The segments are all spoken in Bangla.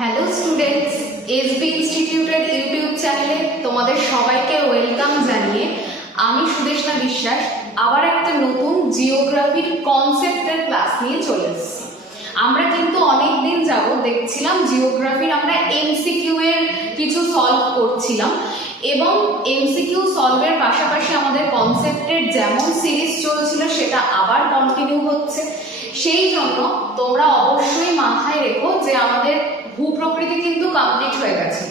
হ্যালো স্টুডেন্টস, এসবি ইনস্টিটিউটের ইউটিউব চ্যানেলে তোমাদের সবাইকে ওয়েলকাম জানিয়ে আমি সুদেশনা বিশ্বাস আবার একটা নতুন জিওগ্রাফির কনসেপ্টের ক্লাস নিয়ে চলে এসেছি। আমরা কিন্তু অনেক দিন যাবত দেখছিলাম জিওগ্রাফির আমরা এমসিকিউ এর কিছু সলভ করছিলাম এবং এমসিকিউ সলভের পাশাপাশি আমাদের কনসেপ্টের যেমন সিরিজ চলছিল সেটা আবার কন্টিনিউ হচ্ছে। সেই জন্য তোমরা অবশ্যই মাথায় রেখো যে আমাদের ভূপ্রকৃতি কিন্তু কমপ্লিট হয়ে গেছিল,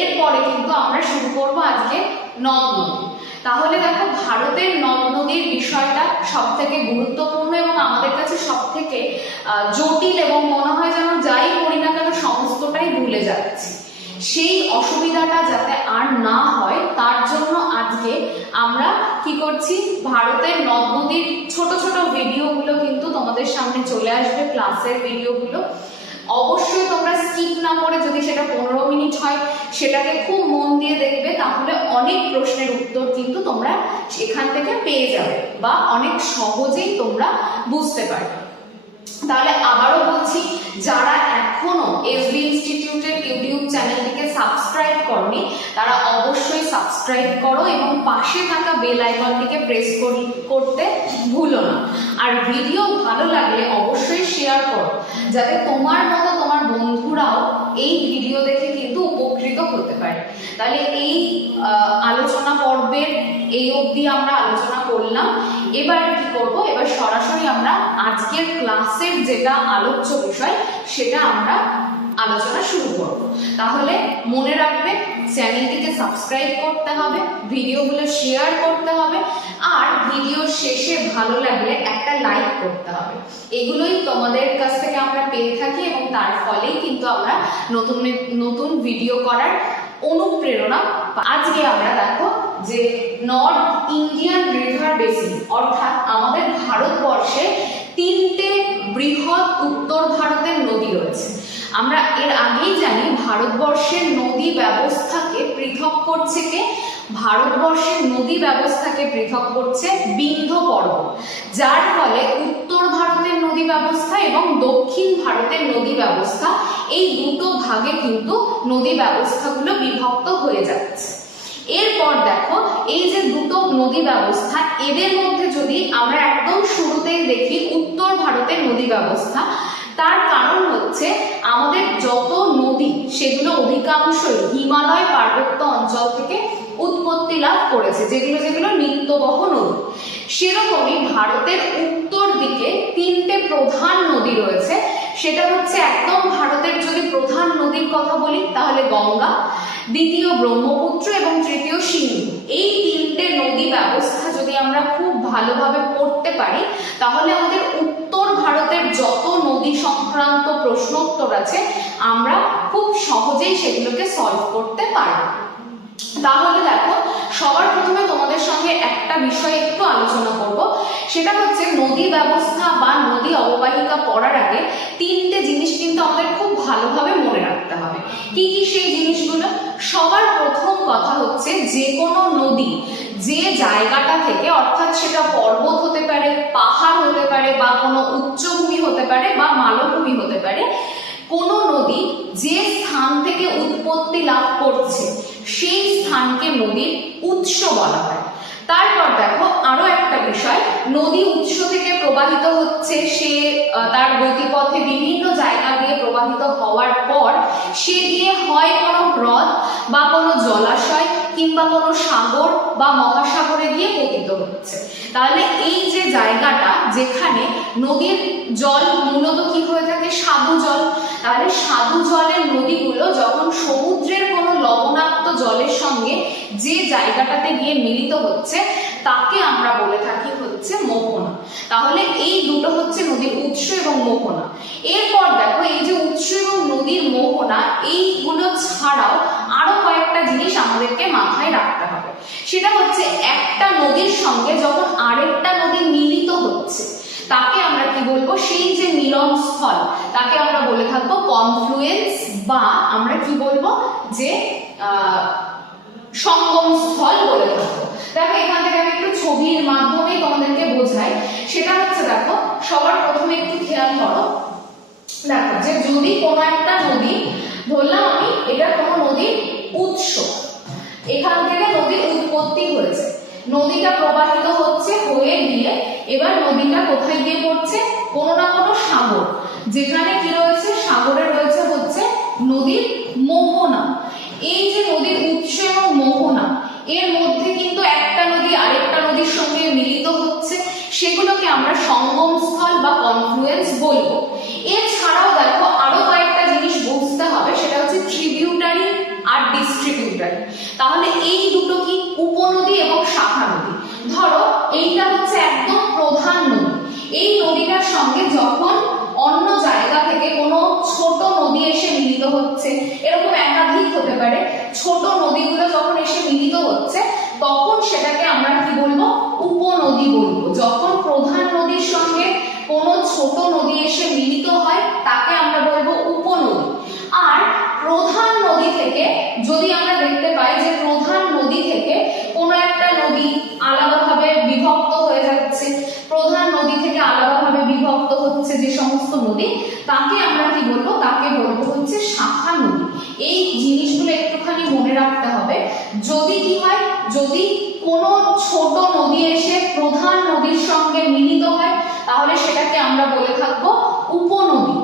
এরপরে কিন্তু আমরা শুরু করব আজকে নদ নদী। তাহলে দেখো, ভারতের নদ নদীর বিষয়টা সব থেকে গুরুত্বপূর্ণ এবং আমাদের কাছে সব থেকে জটিল এবং মনে হয় যেন যাই করি না কেন সমস্তটাই ভুলে যাচ্ছি। সেই অসুবিধাটা যাতে আর না হয় তার জন্য আজকে আমরা কি করছি, ভারতের নদ নদীর ছোট ছোট ভিডিওগুলো কিন্তু তোমাদের সামনে চলে আসবে, ক্লাসের ভিডিওগুলো। অবশ্যই তোমরা স্কিপ না করে, যদি সেটা 15 মিনিট হয় সেটাকে খুব মন দিয়ে দেখবে, তাহলে অনেক প্রশ্নের উত্তর কিন্তু তোমরা সেখান থেকে পেয়ে যাবে বা অনেক সহজেই তোমরা বুঝতে পারবে। তাহলে আবারও বলছি, যারা এখনো এসবি ইনস্টিটিউটের ইউটিউব চ্যানেলটিকে সাবস্ক্রাইব করনি তারা অবশ্যই সাবস্ক্রাইব করো এবং পাশে থাকা বেল আইকনটিকে প্রেস করতে ভুলো না। আর ভিডিও ভালো লাগলে অবশ্যই শেয়ার করো, যাতে তোমার মতো তোমার বন্ধুরাও এই ভিডিও দেখে কিন্তু উপকৃত হতে পারে। তাহলে এই আলোচনা পর্বের এই অবধি আমরা আলোচনা করলাম। এবার কি করব, এবার সরাসরি আমরা আজকের ক্লাসের যেটা আলোচ্য বিষয় সেটা আমরা আলোচনা শুরু করব। তাহলে মনে রাখবে, চ্যানেলটিকে সাবস্ক্রাইব করতে হবে, ভিডিওগুলো শেয়ার করতে হবে, আর ভিডিও শেষে ভালো লাগলে একটা লাইক করতে হবে। এগুলোই তোমাদের কাছ থেকে আমরা পেয়ে থাকি এবং তার ফলেই কিন্তু আমরা নতুন নতুন ভিডিও করার অনুপ্রেরণা। আজকে আমরা দেখো যে নর্থ ইন্ডিয়ান রিভার বেসিন, অর্থাৎ আমাদের ভারতবর্ষে তিনটে বৃহৎ উত্তর ভারতের নদী রয়েছে। আমরা এর আগেই জানি ভারতবর্ষের নদী ব্যবস্থাকে পৃথক করছে কে? ভারতবর্ষের নদী ব্যবস্থাকে পৃথক করছে বিন্ধ্য পর্বত, যার ফলে উত্তর ভারতের নদী ব্যবস্থা এবং দক্ষিণ ভারতের নদী ব্যবস্থা, এই দুটো ভাগে কিন্তু নদী ব্যবস্থাগুলো বিভক্ত হয়ে যাচ্ছে। এরপর দেখো, এই যে দুটো নদী ব্যবস্থা, এদের মধ্যে যদি আমরা একদম শুরুতেই দেখি উত্তর ভারতের নদী ব্যবস্থা, তার কারণ হচ্ছে আমাদের যত নদী সেগুলো অধিকাংশই হিমালয় পার্বত্য অঞ্চল থেকে উৎপত্তি লাভ করেছে, যেগুলো নিত্যবহ নদী। সেরকমই ভারতের উত্তর দিকে তিনটে প্রধান নদী রয়েছে। সেটা হচ্ছে একদম ভারতের যদি প্রধান নদীর কথা বলি তাহলে গঙ্গা, দ্বিতীয় ব্রহ্মপুত্র এবং তৃতীয় সিন্ধু। এই তিনটে নদী ব্যবস্থা যদি আমরা খুব ভালোভাবে পড়তে পারি তাহলে আমাদের উত্তর ভারতের যত নদী সংক্রান্ত প্রশ্নোত্তর আছে আমরা খুব সহজেই সেগুলোকে সলভ করতে পারব। তাহলে দেখো, সবার প্রথমে তোমাদের সঙ্গে একটা বিষয় একটু আলোচনা করব, সেটা হচ্ছে নদী ব্যবস্থা বা নদী অববাহিকা পড়ার আগে তিনটে জিনিস কিন্তু আমাদের খুব ভালোভাবে মনে রাখতে হবে। কি কি সেই জিনিসগুলো? সবার প্রথম কথা হচ্ছে, যে কোনো নদী যে জায়গাটা থেকে, অর্থাৎ সেটা পর্বত হতে পারে, পাহাড় হতে পারে, বা কোনো উচ্চভূমি হতে পারে বা মালভূমি হতে পারে, কোনো নদী যে স্থান থেকে উৎপত্তি লাভ করছে সেই স্থানকে নদীর উৎস বলা হয়। তারপর দেখো আরো একটা বিষয়, নদী উৎস থেকে প্রবাহিত হচ্ছে, সে তার গতিপথে বিভিন্ন জায়গা দিয়ে প্রবাহিত হওয়ার পর সে গিয়ে হয় কোনো হ্রদ বা কোনো জলাশয় কিংবা কোনো সাগর বা মহাসাগরে গিয়ে পতিত হচ্ছে। তাহলে এই যে জায়গাটা যেখানে নদীর জল মূলত কি হয়ে থাকে? স্বাদু জল। তাহলে স্বাদু জলের নদীগুলো যখন সমুদ্রের কোনো লবণাক্ত জলের সঙ্গে যে জায়গাটাতে গিয়ে মিলিত হচ্ছে তাকে আমরা বলে থাকি হচ্ছে মোহনা। তাহলে এই দুটো হচ্ছে নদীর উৎস এবং মোহনা। এরপর দেখো, এই যে উৎস এবং নদীর মোহনা, এইগুলো ছাড়াও আরো কয়েকটা জিনিস আমাদেরকে মাথায় রাখতে হবে। সেটা হচ্ছে, একটা নদীর সঙ্গে যখন আরেকটা নদী মিলিত হচ্ছে তাকে আমরা কি বলবো? সেই যে মিলন স্থল তাকে আমরা বলে থাকবো কনফ্লুয়েন্স, বা আমরা কি বলবো যে সঙ্গম স্থল বলে থাকবো। দেখো, এখান থেকে আমি একটু ছবির মাধ্যমে তোমাদেরকে বোঝাই। সেটা হচ্ছে, দেখো সবার প্রথমে একটু খেয়াল করো, দেখো যে যদি কোনো একটা নদী ধরলাম আমি এটা কোনো নদীর উৎস, এখান থেকে নদীর উৎপত্তি হয়েছে, নদীটা প্রবাহিত হচ্ছে হয়ে গিয়ে এবার নদীটা কোথায় গিয়ে পড়ছে, কোনো না কোনো সাগর, যেখানে কি রয়েছে, সাগরে রয়েছে হচ্ছে নদীর মোহনা। এই যে নদীর উৎস এবং মোহনা, এর মধ্যে কিন্তু একটা নদী আরেকটা নদীর সঙ্গে মিলিত হচ্ছে, সেগুলোকে আমরা সঙ্গমস্থল বা কনফ্লুয়েন্স বলবো। এছাড়াও দেখো আরো কয়েকটা জিনিস বুঝতে হবে, সেটা হচ্ছে ট্রিবিউটারি আর ডিস্ট্রিবিউটারি। তাহলে এই দুটো কি, উপনদী এবং শাখা নদী। ধরো এইটা হচ্ছে একদম প্রধান নদী, এই নদীটার সঙ্গে যখন অন্য জায়গা থেকে কোনো ছোট নদী এসে মিলিত হচ্ছে, এরকম একাধিক হতে পারে, ছোট নদীগুলো যখন এসে মিলিত হচ্ছে তখন সেটাকে আমরা কি বলবো, উপনদী বলবো। যখন প্রধান নদীর সঙ্গে কোনো ছোট নদী এসে মিলিত হয় তাকে আমরা বলবো উপনদী। আর প্রধান নদী থেকে যদি আমরা দেখতে পাই যে প্রধান নদী থেকে কোনো একটা নদী আলাদাভাবে বিভক্ত হয়ে যাচ্ছে, প্রধান নদী থেকে আলাদাভাবে বিভক্ত হচ্ছে যে সমস্ত নদী, তাকে আমরা কি বলবো, তাকে বলবো হচ্ছে শাখা নদী। এই জিনিসগুলো একটুখানি মনে রাখতে হবে। যদি কি হয়, যদি কোনো ছোট নদী এসে প্রধান নদীর সঙ্গে মিলিত হয় তাহলে সেটাকে আমরা বলে থাকবো উপনদী।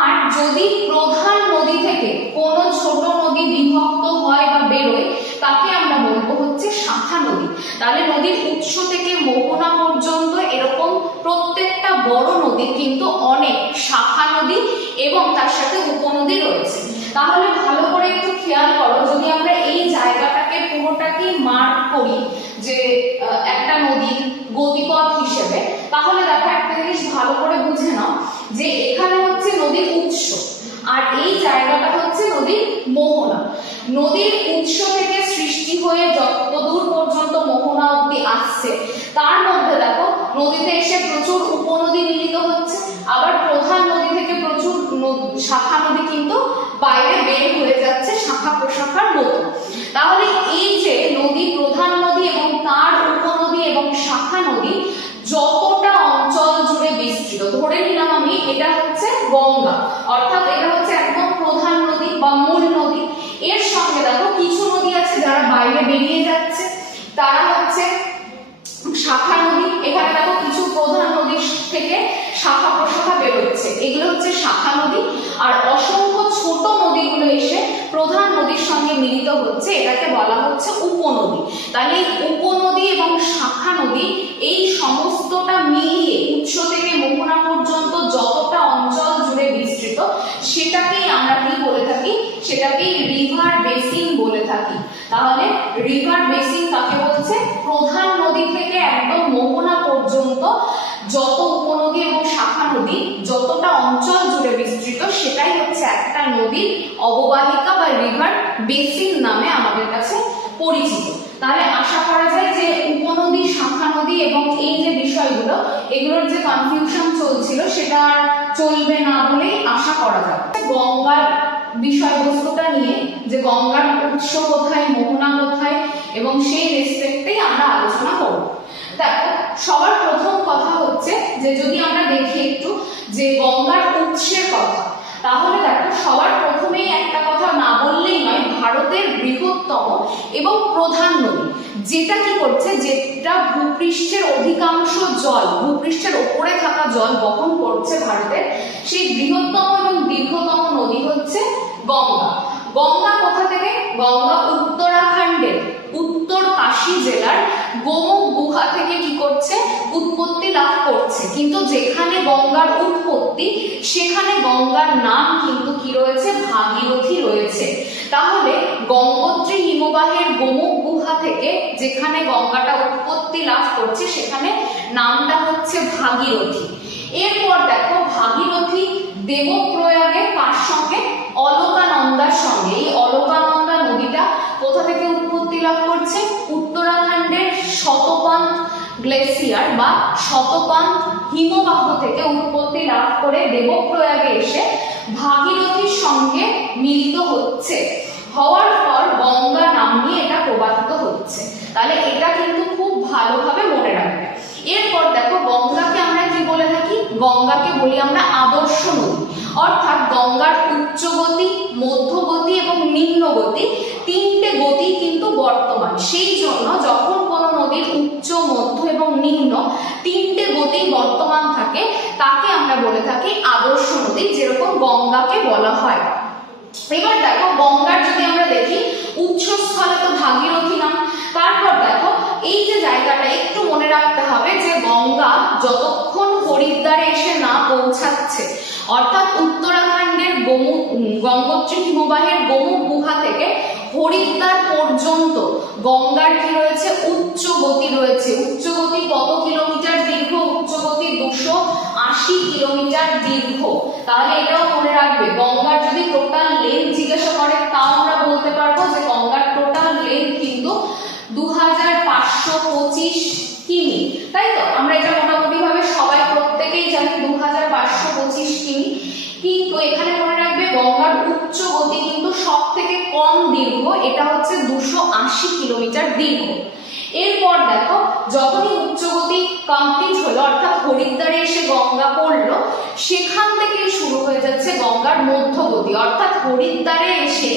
আর যদি প্রধান নদী থেকে কোনো ছোট নদী বিভক্ত হয় বা বেরোয় তাকে আমরা বলবো হচ্ছে শাখা নদী। তাহলে নদীর উৎস থেকে মোহনা পর্যন্ত এরকম প্রত্যেকটা বড় নদী কিন্তু অনেক শাখা নদী এবং তার সাথে উপনদী রয়েছে। তাহলে ভালো করে একটু খেয়াল করো, যদি আমরা এই জায়গাটাকে পুরোটাকে মার্ক করি যে একটা নদীর গতিপথ হিসেবে, তাহলে দেখো একটা জিনিস ভালো করে বুঝে নাও যে এখানে হচ্ছে নদীর উৎস আর এই জায়গাটা হচ্ছে নদীর মোহনা। নদীর উৎস থেকে সৃষ্টি হয়ে যতদূর পর্যন্ত মোহনা অবধি আসছে তার মধ্যে দেখো নদীতে এসে প্রচুর উপনদী মিলিত হচ্ছে, আবার প্রধান নদী থেকে প্রচুর শাখা নদী কিন্তু বাইরে বের হয়ে যাচ্ছে শাখা প্রশাখার মতো। তাহলে এই যে নদী, প্রধান নদী এবং তার উপনদী এবং শাখা নদী যতটা অঞ্চল জুড়ে বিস্তৃত, ধরে নিলাম আমি এটা হচ্ছে গঙ্গা, অর্থাৎ এটা হচ্ছে একদম প্রধান নদী বা মূল নদী। এর সঙ্গে দেখো কিছু নদী আছে যারা বাইরে বেরিয়ে যাচ্ছে, তারা হচ্ছে শাখা নদী। এখানে দেখো কিছু প্রধান নদী থেকে শাখা প্রশাখা বেরোচ্ছে, এগুলো হচ্ছে শাখা নদী। আর অসংখ্য ছোট নদীগুলো এসে প্রধান নদীর সঙ্গে মিলিত হচ্ছে, এটাকে বলা হচ্ছে উপনদী। তাহলে উপনদী এবং শাখা নদী এই সমস্তটা মিলিয়ে উৎস থেকে মোহনা পর্যন্ত যতটা অঞ্চল জুড়ে বিস্তৃত সেটাকেই আমরা কি বলে থাকি, সেটাকেই রিভার বেসিন বলে থাকি। তাহলে রিভার বেসিন কাকে বলছে, প্রধান নদী থেকে একদম মোহনা পর্যন্ত যত উপনদী এবং শাখা নদী যতটা অঞ্চল জুড়ে বিস্তৃত সেটাই হচ্ছে একটা নদীর অববাহিকা বা রিভার বেসিন নামে আমাদের কাছে পরিচিত। তাহলে আশা করা যায় যে উপনদী, শাখা নদী এবং এই যে বিষয়গুলো, এগুলোর যে কনফিউশন চলছিল সেটা আর চলবে না বলেই আশা করা যাবে। গঙ্গার বিষয়বস্তুটা নিয়ে, যে গঙ্গার উৎস কোথায়, মোহনা কোথায়, এবং সেই রেসপেক্টেই আমরা আলোচনা করব। দেখো সবার প্রথম কথা হচ্ছে যে যদি আমরা দেখি একটু যে গঙ্গার উৎসের কথা, তাহলে দেখো সবার প্রথমেই একটা কথা না বললেই নয়, ভারতের বৃহত্তম এবং প্রধান নদী যেটা কি করছে, যেটা ভূপৃষ্ঠের অধিকাংশ জল, ভূপৃষ্ঠের ওপরে থাকা জল বহন করছে ভারতের, সেই বৃহত্তম এবং দীর্ঘতম নদী হচ্ছে গঙ্গা। গঙ্গা কোথা থেকে, গঙ্গা উত্তরাখণ্ডের উত্তর কাশী জেলার গোমুখ গুহা থেকে কি করছে, উৎপত্তি লাভ করছে। কিন্তু যেখানে গঙ্গার উৎপত্তি সেখানে গঙ্গার নাম কিন্তু কি রয়েছে, ভাগীরথী রয়েছে। তাহলে গঙ্গোত্রী হিমবাহের গোমুখ গুহা থেকে যেখানে গঙ্গাটা উৎপত্তি লাভ করছে সেখানে নামটা হচ্ছে ভাগীরথী। এরপর দেখো ভাগীরথী দেবপ্রয়াগে কার সঙ্গে, অলকানন্দার সঙ্গে। এই অলকানন্দা নদীটা কোথা থেকে উৎপত্তি লাভ করছে, উত্তরাখণ্ডের শতপান্ত গ্লেসিয়ার বা শতপান্ত হিমবাহ থেকে উৎপত্তি লাভ করে দেবপ্রয়াগে এসে ভাগীরথীর সঙ্গে মিলিত হচ্ছে, হওয়ার পর গঙ্গা নাম নিয়ে এটা প্রবাহিত হচ্ছে। তাহলে এটা কিন্তু খুব ভালোভাবে মনে রাখবে। এরপর দেখো গঙ্গাকে আমরা কি বলে থাকি, গঙ্গাকে বলি আমরা আদর্শ নদী, অর্থাৎ গঙ্গার উচ্চগতি, মধ্যগতি গতি, তিনটে গতি কিন্তু বর্তমান। সেই জন্য যখন কোনো নদীর উচ্চ, মধ্য এবং নিম্ন তিনটে গতি বর্তমান থাকে তাকে আমরা বলে থাকি আদর্শ নদী, যেরকম গঙ্গাকে বলা হয়। এবার দেখো গঙ্গার যদি আমরা দেখি, উৎসস্থলে তো ভাগীরথী নাম। তারপর দেখো এই যে জায়গাটা একটু মনে রাখতে হবে যে গঙ্গা যতক্ষণ হরিদ্বারে এসে না পৌঁছাচ্ছে, অর্থাৎ উত্তরাখণ্ডের গঙ্গোত্রী হিমবাহের গোমুখ গুহা থেকে হরিদ্বার পর্যন্ত গঙ্গার কি রয়েছে, উচ্চ গতি রয়েছে। উচ্চ গতি কত কিলোমিটার দীর্ঘ? উচ্চ গতি 280 কিলোমিটার দীর্ঘ। তাহলে এটাও মনে রাখবে, গঙ্গার যদি টোটাল লেন্থ জিজ্ঞাসা করে তাও আমরা বলতে পারবো যে গঙ্গার টোটাল লেন্থ কিন্তু 2525 কিমি, তাই তো? আমরা এটা মোটামুটি ভাবে সবাই প্রত্যেকেই জানি 2525 কিমি। কিন্তু এখানে মনে রাখবে গঙ্গার উচ্চ গতি কিন্তু সব থেকে কম দীর্ঘ, এটা হচ্ছে 280 কিলোমিটার দীর্ঘ। এরপর দেখো যখনই উচ্চ গতি কমপ্লিট হলো, অর্থাৎ হরিদ্বারে এসে গঙ্গা পড়লো, সেখান থেকে শুরু হয়ে যাচ্ছে গঙ্গার মধ্য গতি, অর্থাৎ হরিদ্বারে এসে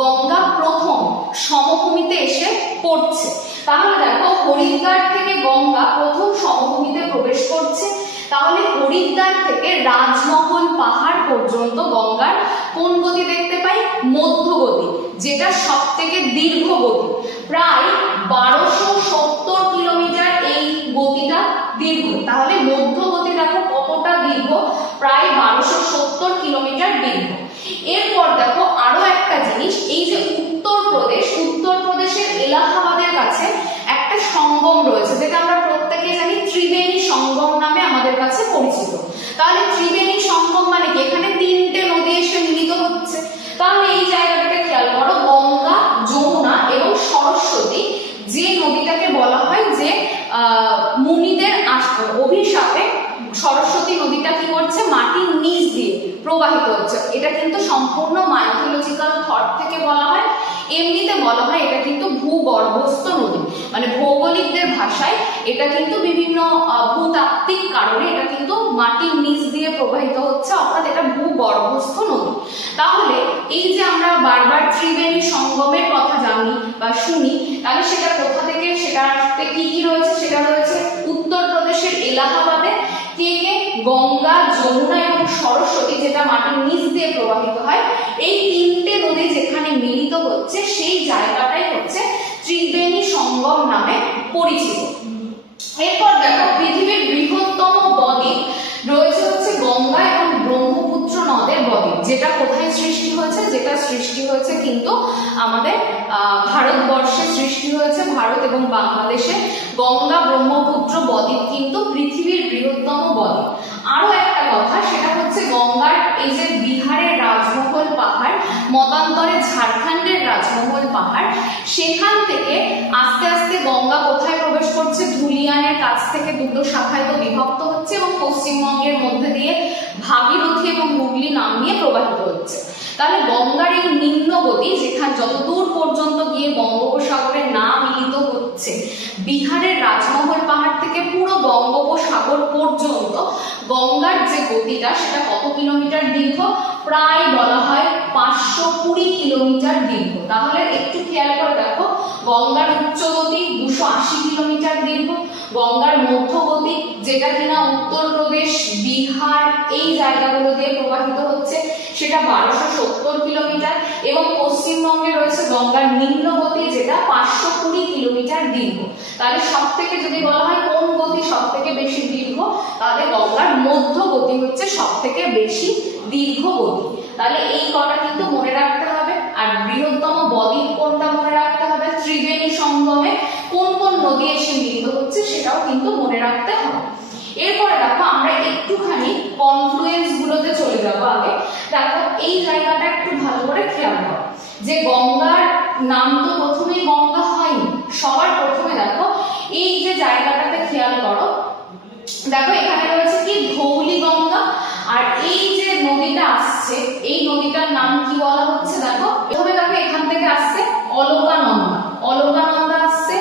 গঙ্গা প্রথম সমভূমিতে এসে পড়ছে। তাহলে দেখো হরিদ্বার থেকে গঙ্গা প্রথম সমভূমিতে প্রবেশ করছে। তাহলে হরিদ্বার থেকে রাজমহল পাহাড় পর্যন্ত গঙ্গার কোন গতি দেখতে পাই? মধ্য গতি, যেটা সব থেকে দীর্ঘ গতি, প্রায় 1270 কিলোমিটার এই গতিটা দীর্ঘ। তাহলে মধ্য গতি দেখো কতটা দীর্ঘ, প্রায় 1270 কিলোমিটার দীর্ঘ। এরপর দেখো আরো একটা জিনিস, এই যে উত্তরপ্রদেশের এলাহাবাদের কাছে একটা সঙ্গম রয়েছে, যেটা আমরা প্রত্যেকে জানি ত্রিবেণী সঙ্গম নামে আমাদের কাছে পরিচিত। তাহলে ত্রিবেণী সঙ্গম মানে কি? এখানে তিনটে নদী এসে মিলিত হচ্ছে। তাহলে এই জায়গাটাকে খেয়াল করো, গঙ্গা, যমুনা এবং সরস্বতী, যে নদীটাকে বলা হয় যে মুনিদের অভিশাপে সরস্বতী নদীটা কি করছে? মাটির নিচ দিয়ে প্রবাহিত হচ্ছে। এটা কিন্তু সম্পূর্ণ মাইথোলজিক্যাল থট থেকে বলা হয়। এমনিতে বলা হয় এটা কিন্তু ভূগর্ভস্থ নদী, মানে ভৌগোলিকদের ভাষায় এটা কিন্তু বিভিন্ন ভূতাত্ত্বিক কারণে এটা কিন্তু মাটির নিচ দিয়ে প্রবাহিত হচ্ছে, অর্থাৎ এটা ভূগর্ভস্থ নদী। তাহলে এই যে আমরা বারবার ত্রিবেণী সঙ্গমের কথা জানি বা শুনি, তাহলে সেটা কোথা থেকে, সেটাতে কি কি রয়েছে? সেটা রয়েছে উত্তরপ্রদেশের এলাহাবাদে। কে কে? গঙ্গা, যমুনা এবং সরস্বতী, যেটা মাটির নিচ দিয়ে প্রবাহিত হয়। এই তিনটে নদী যেখানে মিলিত হচ্ছে সেই জায়গাটাই হচ্ছে ত্রিবেণী সঙ্গম নামে পরিচিত। এরপর দেখো পৃথিবীর বৃহত্তম বদ্বীপ রয়েছে হচ্ছে গঙ্গা এবং ব্রহ্মপুত্র নদের বদ্বীপ। যেটা কোথায় সৃষ্টি হয়েছে? যেটা সৃষ্টি হয়েছে কিন্তু আমাদের ভারতবর্ষে সৃষ্টি হয়েছে, ভারত এবং বাংলাদেশে। গঙ্গা ব্রহ্মপুত্র বদ্বীপ কিন্তু পৃথিবীর বৃহত্তম বদ্বীপ। আরো একটা কথা, সেটা হচ্ছে গঙ্গার এই যে বিহারের রাজমহল পাহাড়, মতান্তরে ঝাড়খণ্ডের রাজমহল পাহাড়, সেখান থেকে আস্তে আস্তে গঙ্গা কোথায় প্রবেশ করছে? ধুলিয়ানের কাছ থেকে দুটো শাখায় তো বিভক্ত হচ্ছে এবং পশ্চিমবঙ্গের মধ্যে দিয়ে ভাগীরথী এবং হুগলি নাম নিয়ে প্রবাহিত হচ্ছে। তাহলে গঙ্গার এই নিম্ন গতি, যেখানে যতদূর পর্যন্ত গিয়ে বঙ্গোপসাগরে না মিলিত হচ্ছে, বিহারের রাজমহল পাহাড় থেকে পুরো বঙ্গোপসাগর পর্যন্ত গঙ্গার যে গতিটা, সেটা কত কিলোমিটার দীর্ঘ? প্রায় বলা হয় 520 কিলোমিটার দীর্ঘ। তাহলে একটু খেয়াল করে দেখো, গঙ্গার উচ্চ গতি 280 কিলোমিটার দীর্ঘ, গঙ্গার মধ্য গতি, যেটা কিনা উত্তরপ্রদেশ, বিহার এই জায়গাগুলো দিয়ে প্রবাহিত হচ্ছে, সেটা 1270 কিলোমিটার, এবং পশ্চিমবঙ্গে রয়েছে গঙ্গার নিম্ন গতি, যেটা 520 কিলোমিটার দীর্ঘ। তাহলে সব থেকে যদি বলা হয় কোন গতি সব থেকে বেশি দীর্ঘ, তাহলে গঙ্গার মধ্য গতি হচ্ছে সব থেকে বেশি দীর্ঘ গতি। তাহলে এই কটা কিন্তু মনে রাখতে হবে। আর বৃহত্তম বদ্বীপ কোনটা মনে রাখতে হবে, ত্রিবেণী সঙ্গমে কোন কোন নদী এসে মিলিত হচ্ছে সেটাও কিন্তু মনে রাখতে হবে। এরপরে দেখো আমরা একটুখানি কনফ্লুয়েন্স গুলোতে চলে যাবো। আগে দেখো এই জায়গাটা একটু ভালো করে খেয়াল করো, যে গঙ্গার নাম তো প্রথমেই গঙ্গা হয়নি, সবার প্রথমে দেখো এই যে জায়গাটাতে খেয়াল করো, দেখো এখানে রয়েছে কি ধৌলি গঙ্গা, আর এই যে নদীটা আসছে এই নদীটার নাম কি বলা হচ্ছে, দেখো প্রথমে দেখো এখান থেকে আসছে অলকানন্দা, অলকানন্দা আসছে,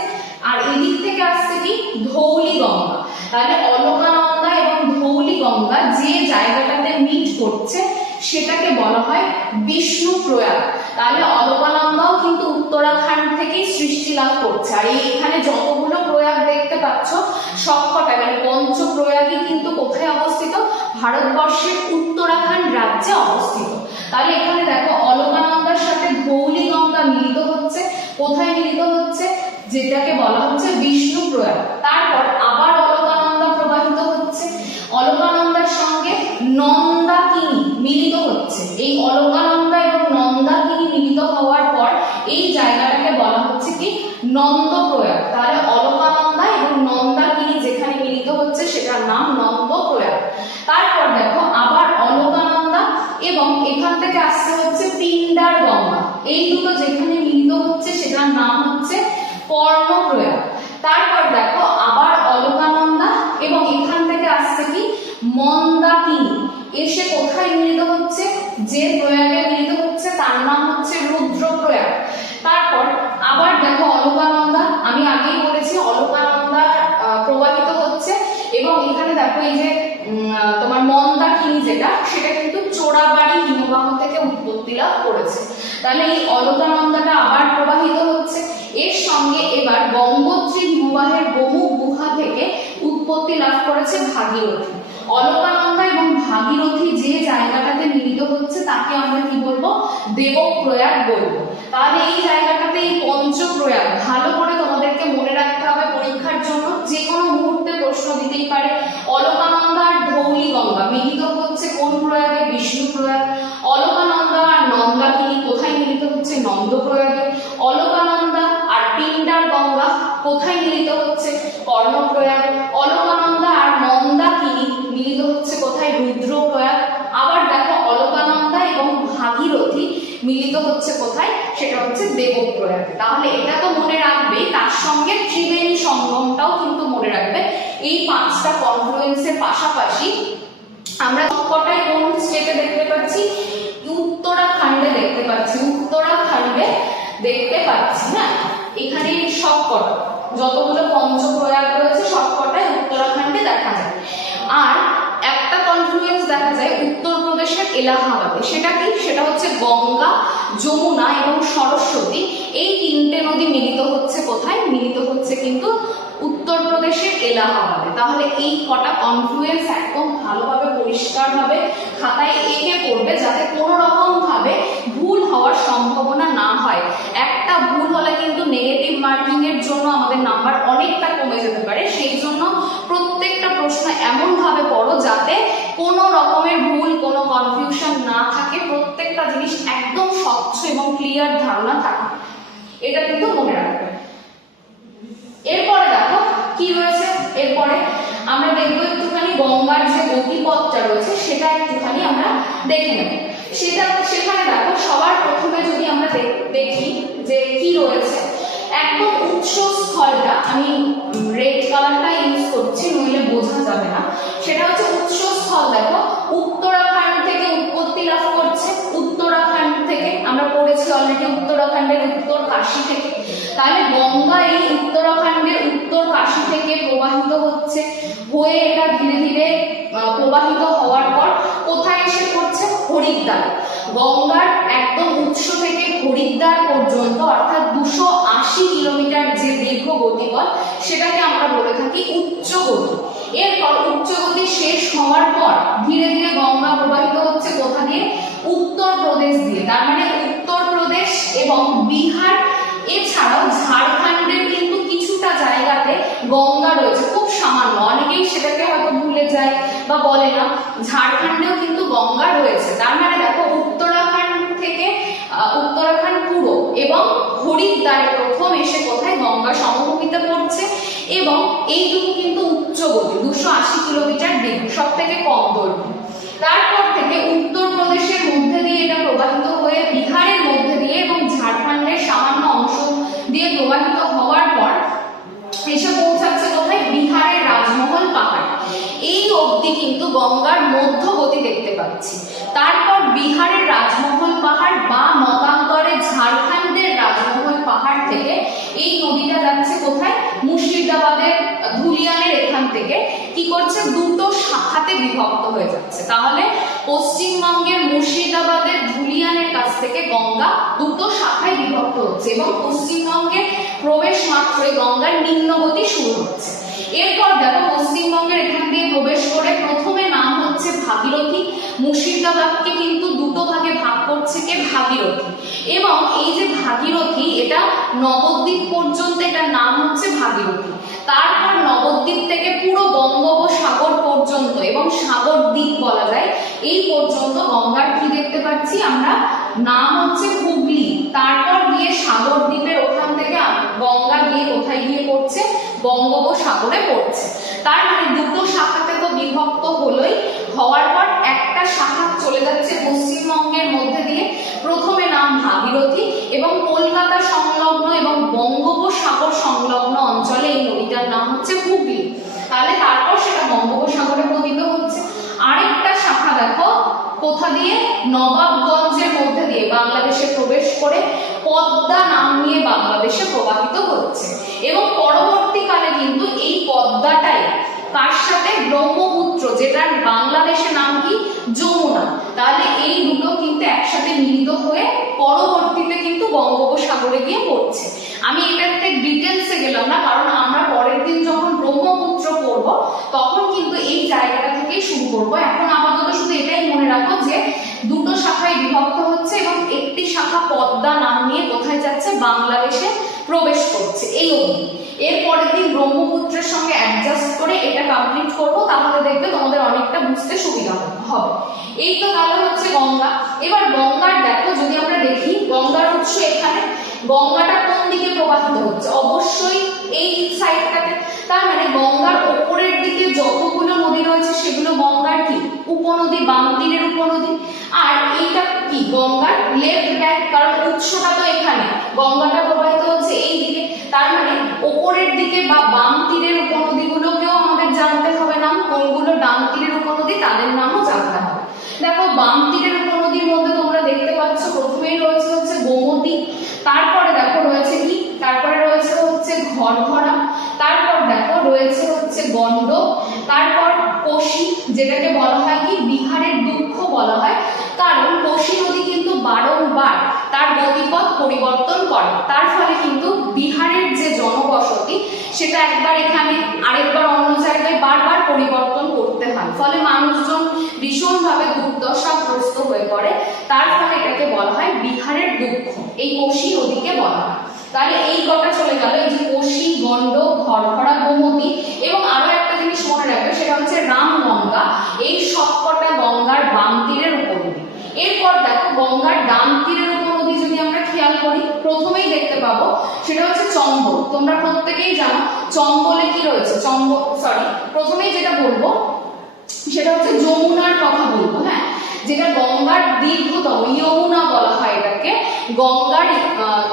আর এদিক থেকে আসছে কি ধৌলি গঙ্গা। তাহলে অলকানন্দা এবং ধৌলি গঙ্গা যে জায়গাটাতে মিট করছে সেটাকে বলা হয় বিষ্ণুপ্রয়াগ। তাহলে অলকানন্দাও কিন্তু উত্তরাখণ্ড থেকেই সৃষ্টি লাভ করছে। আর এখানে যতগুলো প্রয়াগ দেখতে পাচ্ছ সবকটা মানে পঞ্চপ্রয়াগই কিন্তু কোথায় অবস্থিত? ভারতবর্ষের উত্তরাখণ্ড রাজ্যে অবস্থিত। তাহলে এখানে দেখো অলকানন্দার সাথে ধৌলি গঙ্গা মিলিত হচ্ছে। কোথায় মিলিত হচ্ছে? যেটাকে বলা হচ্ছে বিষ্ণু প্রয়াগ। তারপর আবার অলকানন্দা প্রবাহিত হচ্ছে, অলকানন্দার সঙ্গে নন্দাকিনী মিলিত হচ্ছে। এই অলকানন্দা এবং নন্দাকিনী মিলিত হওয়ার পর এই জায়গাটাকে বলা হচ্ছে কি? নন্দপ্রয়াগ। তাহলে অলকানন্দা এবং নন্দাকিনী যেখানে মিলিত হচ্ছে সেটার নাম নন্দপ্রয়াগ। তারপর দেখো আবার অলকানন্দা এবং এখান থেকে আসতে হচ্ছে পিন্ডার গঙ্গা, এই দুটো যেখানে মিলিত হচ্ছে সেটার নাম হচ্ছে কর্ণপ্রয়াগ। তারপর দেখো আবার অলকানন্দা এবং এখান থেকে আসছে কি? মন্দাকিনী, এসে কোথায় মিলিত হচ্ছে? যে প্রয়াগে মিলিত হচ্ছে তার নাম হচ্ছে রুদ্রপ্রয়াগ। তারপর আবার দেখো অলকানন্দা, আমি আগেই বলেছি অলকানন্দা প্রবাহিত হচ্ছে এবং এখানে দেখো এই যে তোমার মন্দাকিনী যেটা, সেটা কিন্তু চোরাবাড়ি হিমবাহ থেকে উৎপত্তি লাভ করেছে। তাহলে এই অলকানন্দাটা আবার প্রবাহিত হচ্ছে। এর সঙ্গে এবার গঙ্গোত্রী হিমবাহের গোমুখ গুহা থেকে উৎপত্তি লাভ করেছে ভাগীরথী। অলকানন্দা এবং ভাগীরথী যে জায়গাটাতে মিলিত হচ্ছে তাকে আমরা কি বলবো? দেবপ্রয়াগ বলবো। তাহলে এই জায়গাটাতে এই পঞ্চপ্রয়াগ ভালো করে তোমাদেরকে মনে রাখতে হবে পরীক্ষার জন্য, যে কোনো মুহূর্তে প্রশ্ন দিতেই পারে। অলকানন্দা আর ধৌলি গঙ্গা মিলিত হচ্ছে কোন প্রয়াগে? বিষ্ণু প্রয়াগ। অলকানন্দা আর নন্দাকিনী কোথায় মিলিত হচ্ছে? নন্দপ্রয়াগে। অলকানন্দা আর পিন্ডার গঙ্গা কোথায় মিলিত হচ্ছে? কর্ণপ্রয়াগ। অলকানন্দা আর মন্দাকিনী মিলিত হচ্ছে কোথায়? রুদ্রপ্রয়াগ। আবার দেখো অলকানন্দা এবং ভাগীরথী মিলিত হচ্ছে কোথায়? সেটা হচ্ছে দেবপ্রয়াগ। তাহলে এটা তো মনে রাখবে, তার সঙ্গে ত্রিবেণী সঙ্গমটাও কিন্তু মনে রাখবে। এই পাঁচটা কনফ্লুয়েন্সের পাশাপাশি আমরা সবকটাই কোন স্টেটে দেখতে পাচ্ছি? উত্তরাখণ্ডে দেখতে পাচ্ছি। উত্তরাখণ্ডে দেখতে পাচ্ছি না, এখানে সবকটা যতগুলো পঞ্চপ্রয়াগ রয়েছে সবকটাই উত্তরাখণ্ডে দেখা যায়। আর একটা কনফ্লুয়েন্স দেখা যায় উত্তরপ্রদেশের এলাহাবাদে। সেটা কি? সেটা হচ্ছে গঙ্গা, যমুনা এবং সরস্বতী, এই তিনটে নদী মিলিত হচ্ছে কোথায়? মিলিত হচ্ছে কিন্তু উত্তরপ্রদেশের এলাহাবাদে। তাহলে এই কটা কনফ্লুয়েন্স একদম ভালোভাবে পরিষ্কারভাবে খাতায় এঁকে পড়বে, যাতে কোনো রকম ভাবে ভুল হওয়ার সম্ভাবনা না হয়। একটা ভুল হলে কিন্তু নেগেটিভ মার্কিং এর জন্য আমাদের নাম্বার অনেকটা কমে যেতে পারে। সেই জন্য প্রত্যেকটা প্রশ্ন এমন ভাবে পড়ো যাতে কোনো রকমের ভুল, কোনো কনফিউশন না থাকে, প্রত্যেকটা জিনিস একদম স্বচ্ছ এবং ক্লিয়ার ধারণা থাকে। এটা কিন্তু মনে রাখবে। এরপরে দেখো কি রয়েছে। এরপরে আমরা দেখবো একটুখানি গঙ্গার যে গতিপথটা রয়েছে সেটা একটুখানি আমরা দেখে নেব। সেখানে দেখো সবার প্রথমে যদি আমরা দেখি যে কি রয়েছে, একদম উৎসস্থলটা, আমি রেড কালারটা ইউজ করছি নইলে বোঝা যাবে না, সেটা হচ্ছে উৎসস্থল। দেখো উত্তরাখণ্ড থেকে উৎপত্তি লাভ করছে। উত্তরাখণ্ড থেকে আমরা পড়েছি অলরেডি, উত্তরাখণ্ডের উত্তর কাশী থেকে। তাহলে গঙ্গা এই উত্তরাখণ্ডের উত্তর কাশী থেকে প্রবাহিত হচ্ছে, হয়ে এটা ধীরে ধীরে প্রবাহিত হওয়ার পর কোথায় এসে পড়ছে? হরিদ্বার। গঙ্গার একদম উৎস থেকে হরিদ্বার পর্যন্ত অর্থাৎ 280 কিলোমিটার যে দীর্ঘ গতিপথ, সেটাকে আমরা বলে থাকি উচ্চ গতি। এরপর উচ্চ গতি শেষ হওয়ার পর ধীরে ধীরে গঙ্গা প্রবাহিত হচ্ছে কোথা দিয়ে? উত্তরপ্রদেশ দিয়ে। তার মানে উত্তরপ্রদেশ এবং বিহার এছাড়াও ঝাড়খণ্ডের কিন্তু কিছুটা জায়গাতে গঙ্গা রয়েছে, খুব সামান্য, অনেকেই সেটাকে হয়তো ভুলে যায় বা বলে না। ঝাড়খণ্ডেও কিন্তু গঙ্গা রয়েছে। তার মানে দেখো উত্তরাখণ্ড থেকে উত্তরাখণ্ড পুরো এবং হরিদ্বারে প্রথম এসে কোথায়? গঙ্গা সমভূমিতে পড়ছে এবং এইটুকু কিন্তু উচ্চ গতি 280 কিলোমিটার দীর্ঘ, সব থেকে কম দৈর্ঘ্য। তারপর থেকে উত্তরপ্রদেশের মধ্যে দিয়ে এটা প্রবাহিত হয়ে বিহারের মধ্যে দিয়ে এবং ঝাড়খণ্ডের সামান্য অংশ দিয়ে প্রবাহিত হওয়ার পর এসে পৌঁছাচ্ছে কোথায়? বিহারের রাজমহল পাহাড়। এই অবধি কিন্তু গঙ্গার মধ্যগতি দেখতে পাচ্ছি। তারপর বিহারের রাজমহল পাহাড় বা মতান্তরে ঝাড়খণ্ডের রাজমহল পাহাড় থেকে এই নদীটা যাচ্ছে কোথায়? মুর্শিদাবাদের ধুলিয়ানের এখান থেকে কি করছে? দুটো শাখাতে বিভক্ত হয়ে যাচ্ছে। তাহলে পশ্চিমবঙ্গের মুর্শিদাবাদের ধুলিয়ানের কাছ থেকে গঙ্গা গঙ্গা দুটো শাখায় বিভক্ত হচ্ছে এবং পশ্চিমবঙ্গের প্রবেশ মাত্রই গঙ্গার নিম্নগতি শুরু হচ্ছে। এরপর দেখো পশ্চিমবঙ্গের এখান দিয়ে প্রবেশ করে প্রথমে নাম হচ্ছে ভাগীরথী। মুর্শিদাবাদকে কিন্তু দুটো ভাগে ভাগ করছে কে ভাগীরথী, এবং এই যে ভাগীরথী এটা নবদ্বীপ পর্যন্ত এটার নাম হচ্ছে ভাগীরথী। তারপর নবদ্বীপ থেকে পুরো বঙ্গোপসাগর পর্যন্ত এবং সাগর দ্বীপ বলা যায় এই পর্যন্ত গঙ্গার কি দেখতে পাচ্ছি আমরা নাম হচ্ছে হুগলি। তারপর গিয়ে সাগর দ্বীপের ওখান থেকে গঙ্গা গিয়ে কোথায় গিয়ে পড়ছে বঙ্গোপসাগরে পড়ছে। তার মানে দুটো শাখাতে তো বিভক্ত হলোই, হওয়ার পর একটা শাখা চলে যাচ্ছে পশ্চিমবঙ্গের মধ্যে দিয়ে। প্রথমে নাম ভাগীরথী এবং কলকাতা সংলগ্ন এবং বঙ্গোপসাগর সংলগ্ন অঞ্চলে এই নদীটার নাম হচ্ছে হুগলি। তাহলে তারপর সেটা বঙ্গোপসাগরে পতিত হচ্ছে। আরেকটা শাখা দেখো কোথা দিয়ে নবাবগঞ্জের মধ্যে দিয়ে বাংলাদেশে প্রবেশ করে পদ্মা নাম নিয়ে বাংলাদেশে প্রবাহিত হচ্ছে, এবং পরবর্তীকালে কিন্তু এই পদ্মাটাই কার সাথে ব্রহ্মপুত্র যেটার বাংলাদেশের নাম কি যমুনা, তাহলে এই দুটো কিন্তু একসাথে মিলিত হয়ে পরবর্তীতে কিন্তু বঙ্গোপসাগরে গিয়ে পড়ছে। আমি এটাতে ডিটেলসে গেলাম না, কারণ আমরা পরের দিন যখন ব্রহ্মপুত্র পড়বো তখন কিন্তু এই জায়গাটা থেকেই শুরু করবো। এখন আপাতত শুধু এটাই মনে রাখো যে দুটো শাখায় বিভক্ত হচ্ছে এবং একটি শাখা পদ্মা নাম নিয়ে কোথায় যাচ্ছে বাংলাদেশে প্রবেশ করছে এই অবধি। এর পরের দিন ব্রহ্মপুত্রের সঙ্গে অ্যাডজাস্ট করে এটা কমপ্লিট করবো, তাহলে দেখবে তোমাদের অনেকটা বুঝতে সুবিধা হবে। এই তো গেল হচ্ছে গঙ্গা। এবার গঙ্গার দেখো যদি আমরা দেখি গঙ্গার উৎস এখানে, গঙ্গাটা কোন দিকে প্রবাহিত হচ্ছে অবশ্যই এই সাইডটাতে। তার মানে গঙ্গার ওপরের দিকে যতগুলো নদী রয়েছে সেগুলো গঙ্গার কি উপনদী, বাম তীরের উপনদী। আর এইটা কি গঙ্গার লেফট ব্যাঙ্ক, কারণ উৎসটা তো এখানে, গঙ্গাটা প্রবাহিত হচ্ছে এই দিকে। তার মানে ওপরের দিকে বা বাম তীরের উপনদীগুলোকেও আমাদের জানতে হবে নাম, কোনগুলো ডান তীরের উপনদী তাদের নামও জানতে হবে। দেখো বাম তীরের উপনদীর মধ্যে তোমরা দেখতে পাচ্ছ প্রথমেই রয়েছে হচ্ছে গোমতী, তারপরে দেখো রয়েছে কি, তারপরে রয়েছে হচ্ছে ঘরঘরা, তারপর দেখো রয়েছে হচ্ছে গন্ডক, তারপর কোশি যেটাকে বলা হয় কি বিহারের দুঃখ বলা হয়, কারণ কোশি নদী কিন্তু বারংবার তার গতিপথ পরিবর্তন করে। তার ফলে কিন্তু বিহারের যে জনবসতি সেটা একবার এখানে আরেকবার অন্য জায়গায় বারবার পরিবর্তন করতে হয়, ফলে মানুষজন ভীষণভাবে দুর্দশাগ্রস্ত হয়ে পড়ে। তার ফলে এটাকে বলা হয় বিহারের দুঃখ, এই কোশি নদীকে বলা হয়। তাহলে এই কটা চলে গেল, এই যে কোশি, গন্ডক, ঘরঘরা, গোমতী, এবং আরো একটা জিনিস মনে রাখবে সেটা হচ্ছে রামগঙ্গা। এই সবকটা গঙ্গার বাম তীরের উপনদী। এরপর দেখো গঙ্গার ডান তীরের উপনদী যদি আমরা খেয়াল করি প্রথমেই দেখতে পাবো সেটা হচ্ছে চম্বল। তোমরা প্রত্যেকেই জানো চম্বলে কি রয়েছে, প্রথমেই যেটা বলবো সেটা হচ্ছে যমুনার কথা বলবো। হ্যাঁ, যেটা গঙ্গার দীর্ঘতম, যমুনা বলা হয় এটাকে, গঙ্গার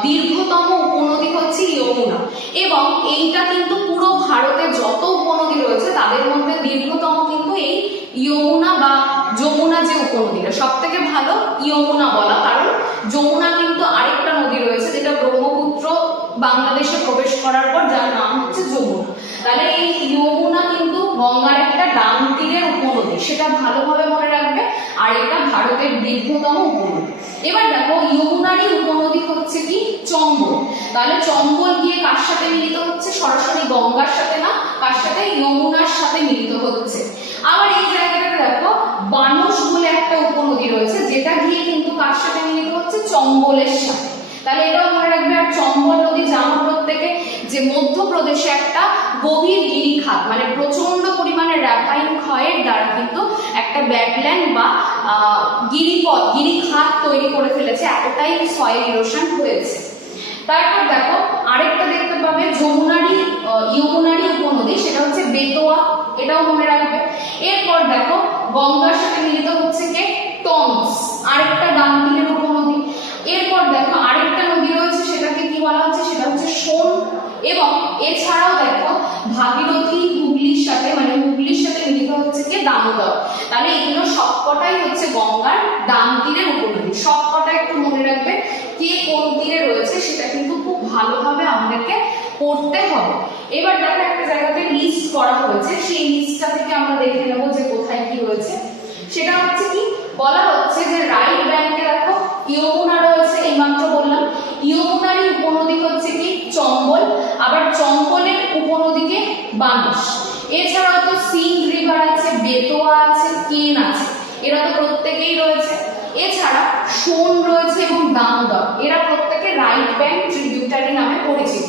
দীর্ঘতম উপনদী হচ্ছে যমুনা। এবং এইটা কিন্তু পুরো ভারতে যত উপনদী রয়েছে তাদের মধ্যে দীর্ঘতম কিন্তু এই যমুনা বা যমুনা যে উপনদীটা সব থেকে ভালো যমুনা বলা, কারণ যমুনা কিন্তু আরেকটা নদী রয়েছে যেটা ব্রহ্মপুত্র বাংলাদেশে প্রবেশ করার পর যার নাম হচ্ছে যমুনা। তাহলে এই যমুনা কিন্তু গঙ্গার একটা ডান তীরের উপনদী, সেটা ভালোভাবে মনে রাখবে। আর এটা ভারতের দীর্ঘতম উপনদী। এবার দেখো যমুনারই উপনদী হচ্ছে কি চম্বল। তাহলে চম্বল গিয়ে কার সাথে মিলিত হচ্ছে, সরাসরি গঙ্গার সাথে না, কার সাথে যমুনার সাথে মিলিত হচ্ছে। আবার এই জায়গাটাতে দেখো বানস বলে একটা উপনদী রয়েছে যেটা গিয়ে কিন্তু কার সাথে মিলিত হচ্ছে চম্বলের সাথে। তাহলে এটাও মনে রাখবে। আর চম্বল নদী জানো প্রত্যেকে যে মধ্যপ্রদেশে একটা গভীর গিরিখাত, মানে প্রচন্ড পরিমাণে র্যাভাইন ক্ষয়ের দ্বারা কিন্তু একটা ব্যাডল্যান্ড বা গিরিখাত তৈরি করে ফেলেছে, এতটাই সয়েল ইরোশন হয়েছে। তারপর দেখো আরেকটা দেখতে পাবে যমুনারই উপনদী, সেটা হচ্ছে বেতোয়া, এটাও মনে রাখবে। এরপর দেখো গঙ্গার সাথে মিলিত হচ্ছে কে টমস, আরেকটা ডান তীরের উপনদী। এরপর দেখো আরেকটা নদী রয়েছে সেটাকে কি বলা হচ্ছে, সেটা হচ্ছে সোন। এবং এছাড়াও দেখো ভাগীরথী হুগলির সাথে, মানে হুগলির সাথে মিলিত হচ্ছে কে দামোদর। তাহলে এগুলো সবকটাই হচ্ছে গঙ্গার ডান তীরের উপনদী। সবকটা একটু মনে রাখবে, কে কোন তীরে রয়েছে সেটা কিন্তু খুব ভালোভাবে আমাদেরকে পড়তে হবে। এবার দেখো একটা জায়গাতে লিস্ট করা হয়েছে, সেই লিস্টটা থেকে আমরা দেখে নেব যে কোথায় কি রয়েছে। সেটা হচ্ছে কি বলা হচ্ছে যে রাইট ব্যাংকে দেখো যমুনা রয়েছে, এই সোন রয়েছে এবং দামোদর, এরা প্রত্যেকে রাইট ব্যাংক ট্রিবিউটারি নামে পরিচিত।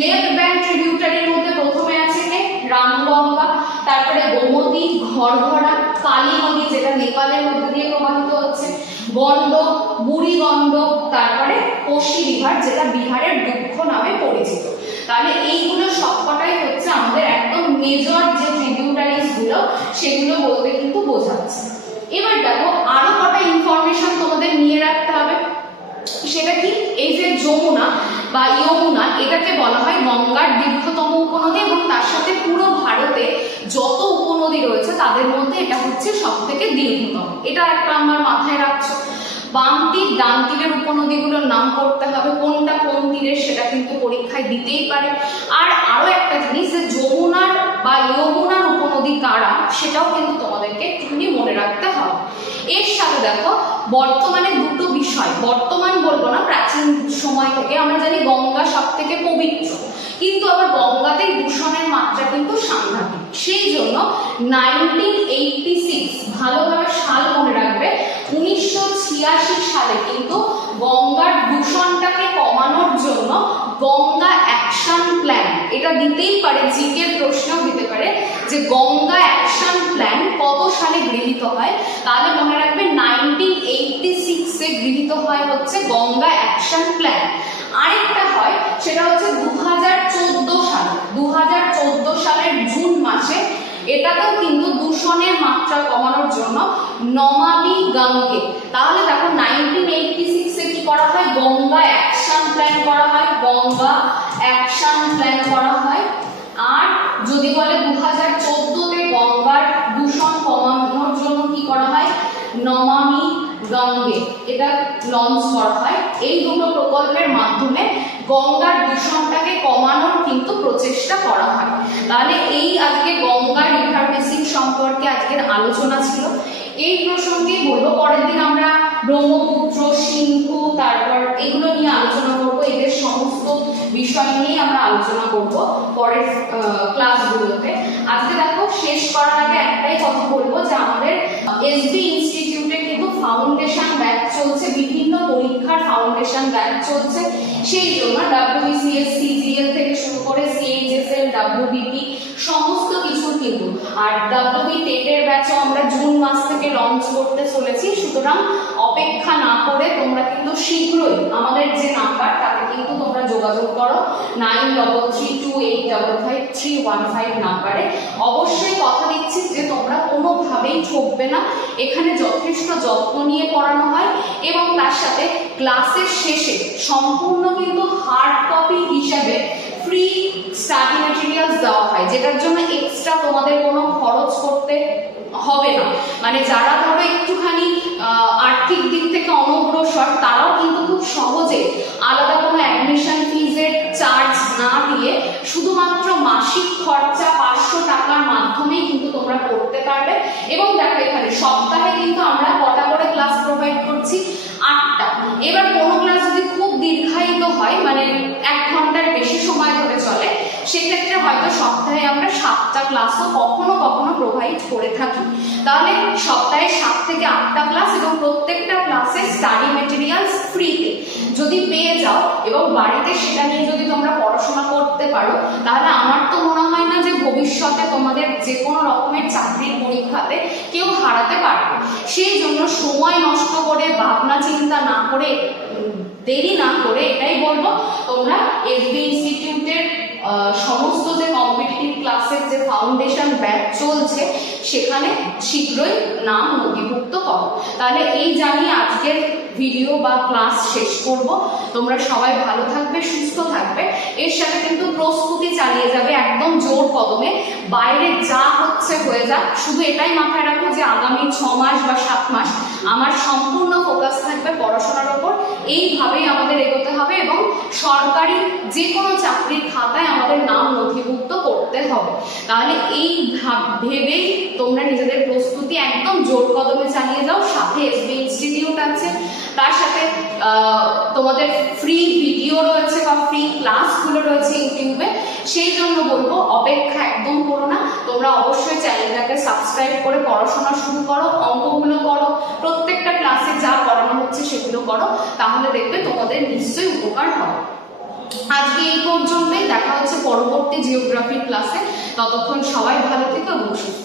লেফট ব্যাংক ট্রিবিউটারির মধ্যে প্রথমে আছে কে? রামগঙ্গা, তারপরে গোমতী, ঘরঘরা, কালী নদী যেটা নেপালের মধ্যে দিয়ে প্রবাহিত হচ্ছে, গন্ডক, বুড়িগন্ডক, তারপরে কোশি রিভার যেটা বিহারের দুঃখ নামে পরিচিত। তাহলে এইগুলো সবকটাই হচ্ছে আমাদের একদম মেজর যে ট্রিবিউটারিজ গুলো সেগুলো বলতে কিন্তু বোঝাচ্ছে। এবার দেখো আরো কটা ইনফরমেশন তোমাদের নিয়ে রাখতে হবে। সেটা কি? এই যে যমুনা বা যমুনা, এটাকে বলা হয় গঙ্গার দীর্ঘতম উপনদী এবং তার সাথে পুরো ভারতে যত উপনদী রয়েছে তাদের মধ্যে এটা হচ্ছে সব থেকে দীর্ঘতম। এটা একটা আমার মাথায় রাখছো। বাম তীর ডান তীরের উপনদীগুলোর নাম করতে হবে, কোনটা কোন তীরের সেটা কিন্তু পরীক্ষায় দিতেই পারে। আর আরো একটা জিনিস যে যমুনার বা যমুনার উপনদী কারা সেটাও কিন্তু তোমাদেরকে একটুখানি মনে রাখতে হবে। এর সাথে দেখো বর্তমানে দুটো বিষয়, বর্তমান বলবো না, প্রাচীন সময় থেকে আমরা জানি গঙ্গা সব থেকে পবিত্র, কিন্তু আবার গঙ্গাতে দূষণের মাত্রা কিন্তু সাংঘাতিক। সেই জন্য 1986 ভালোভাবে সাল মনে রাখবে, 1986 সালে কিন্তু গঙ্গার দূষণটাকে কমানোর জন্য গঙ্গা অ্যাকশন প্ল্যান, এটা দিতেই পারে, জিকের প্রশ্নও দিতে পারে যে গঙ্গা অ্যাকশন প্ল্যান কত সালে গৃহীত হয়। তাহলে মনে রাখবে 1986 এ গৃহীত হয় হচ্ছে গঙ্গা অ্যাকশন প্ল্যান। আরেকটা হয় সেটা হচ্ছে 2014 সালে, 2014 সালের জুন মাসে এটাতেও কিন্তু দূষণের মাত্রা কমানোর জন্য নমামি গঙ্গে। তাহলে দেখো 1986 এ কি করা হয়? গঙ্গা অ্যাকশন প্ল্যান করা হয়, গঙ্গা অ্যাকশন প্ল্যান করা হয়। আর যদি বলে 2014 তে গঙ্গার দূষণ কমানোর জন্য কি করা হয়? নমামি গঙ্গে এটা লঞ্চ করা হয়। এই দুটো প্রকল্পের মাধ্যমে গঙ্গার দূষণটাকে কমানোর কিন্তু প্রচেষ্টা করা হয়। তাহলে এই আজকে গঙ্গা রিভার বেসিন সম্পর্কে আজকের আলোচনা ছিল। এই প্রসঙ্গে বলবো পরের দিন আমরা ব্রহ্মপুত্র, সিন্ধু, তারপর এগুলো নিয়ে আলোচনা করব। এদের সমস্ত বিষয় নিয়ে আমরা আলোচনা করব পরের ক্লাসগুলোতে। আজকে দেখো শেষ করার আগে একটাই কথা বলবো যে আমাদের এসবি ইনস্টিটিউটে কিন্তু ফাউন্ডেশন ব্যাচ চলছে, বিভিন্ন পরীক্ষার ফাউন্ডেশন ব্যাচ চলছে। সেই জন্য WBCS, CGL থেকে শুরু করে CHSL, WBP সমস্ত কিছু কিন্তু, আর WB টেটের ব্যাচও আমরা জুন মাস থেকে লঞ্চ করতে চলেছি। সুতরাং অপেক্ষা না করে তোমরা কিন্তু শীঘ্রই আমাদের যে নাম্বার তাতে কিন্তু তোমরা যোগাযোগ করো 9332855315 নাম্বারে। অবশ্যই কথা দিচ্ছি যে তোমরা কোনোভাবেই ঠকবে না, এখানে যথেষ্ট যত্ন নিয়ে পড়ানো হয় এবং তার সাথে ক্লাসের শেষে সম্পূর্ণ কিন্তু হার্ড কপি হিসাবে ফ্রি স্টাডি ম্যাটেরিয়ালস দেওয়া হয়, যেটার জন্য এক্সট্রা তোমাদের কোনো খরচ করতে হবে না। মানে যারা ধরো একটুখানি আর্থিক দিক থেকে অনগ্রসর তারাও কিন্তু খুব সহজে আলাদা কোনো অ্যাডমিশন ফিজের চার্জ না দিয়ে শুধুমাত্র মাসিক খরচা 500 টাকার মাধ্যমেই কিন্তু তোমরা পড়তে পারবে। এবং দেখো এখানে সপ্তাহে কিন্তু আমরা কটা করে ক্লাস প্রোভাইড করছি? 8টা। এবার কোনো ক্লাস যদি খুব দীর্ঘায়িত হয়, মানে 1 ঘন্টার বেশি সময় ধরে চলে, সেক্ষেত্রে হয়তো সপ্তাহে আমরা 7টা ক্লাসও কখনো কখনো প্রোভাইড করে থাকি। তাহলে সপ্তাহে 7 থেকে 8টা ক্লাস এবং প্রত্যেকটা ক্লাসে স্টাডি ম্যাটেরিয়ালস ফ্রিতে যদি পেয়ে যাও এবং বাড়িতে সেটা নিয়ে যদি তোমরা পড়াশোনা করতে পারো, তাহলে আমার তো মনে হয় না যে ভবিষ্যতে তোমাদের যে কোনো রকমের চাকরির পরীক্ষাতে কেউ হারাতে পারবে। সেই জন্য সময় নষ্ট করে, ভাবনা চিন্তা না করে, দেরি না করে এটাই বলবো তোমরা এসবি ইনস্টিটিউটের সমস্ত যে কম্পিটিটিভ ক্লাসের যে ফাউন্ডেশন ব্যাচ চলছে সেখানে শীঘ্রই নাম নথিভুক্ত করো। তাহলে এই জানিয়ে আজকের ভিডিও বা ক্লাস শেষ করব। তোমরা সবাই ভালো থাকবে, সুস্থ থাকবে, এর সাথে কিন্তু প্রস্তুতি চালিয়ে যাবে একদম জোর কদমে। বাইরে যা হচ্ছে হয়ে যাক, শুধু এটাই মাথায় রাখো যে আগামী 6 মাস বা 7 মাস আমার সম্পূর্ণ ফোকাস থাকবে পড়াশোনার ওপর। এইভাবেই আমাদের এগোতে হবে এবং সরকারি যে কোনো চাকরির খাতায় আমাদের নাম নথিভুক্ত করতে হবে। তাহলে এই ভেবেই তোমরা নিজেদের প্রস্তুতি একদম জোর কদমে চালিয়ে যাও। সাথে এসবি ইনস্টিটিউট আছে, তার সাথে তোমাদের ফ্রি ভিডিও রয়েছে বা ফ্রি ক্লাসগুলো রয়েছে ইউটিউবে। সেই জন্য বলবো অপেক্ষা একদম করো না, তোমরা অবশ্যই চ্যানেলটাকে সাবস্ক্রাইব করে পড়াশোনা শুরু করো, অঙ্কগুলো করো, প্রত্যেকটা ক্লাসে যা পড়ানো হচ্ছে হচ্ছে সেগুলো করো, তাহলে দেখবে তোমাদের নিশ্চয়ই উপকার হবে। আজকে এই পর্যন্তই, দেখা হচ্ছে পরবর্তী জিওগ্রাফির ক্লাসে। ততক্ষণ সবাই ভালো থেকো এবং সুস্থ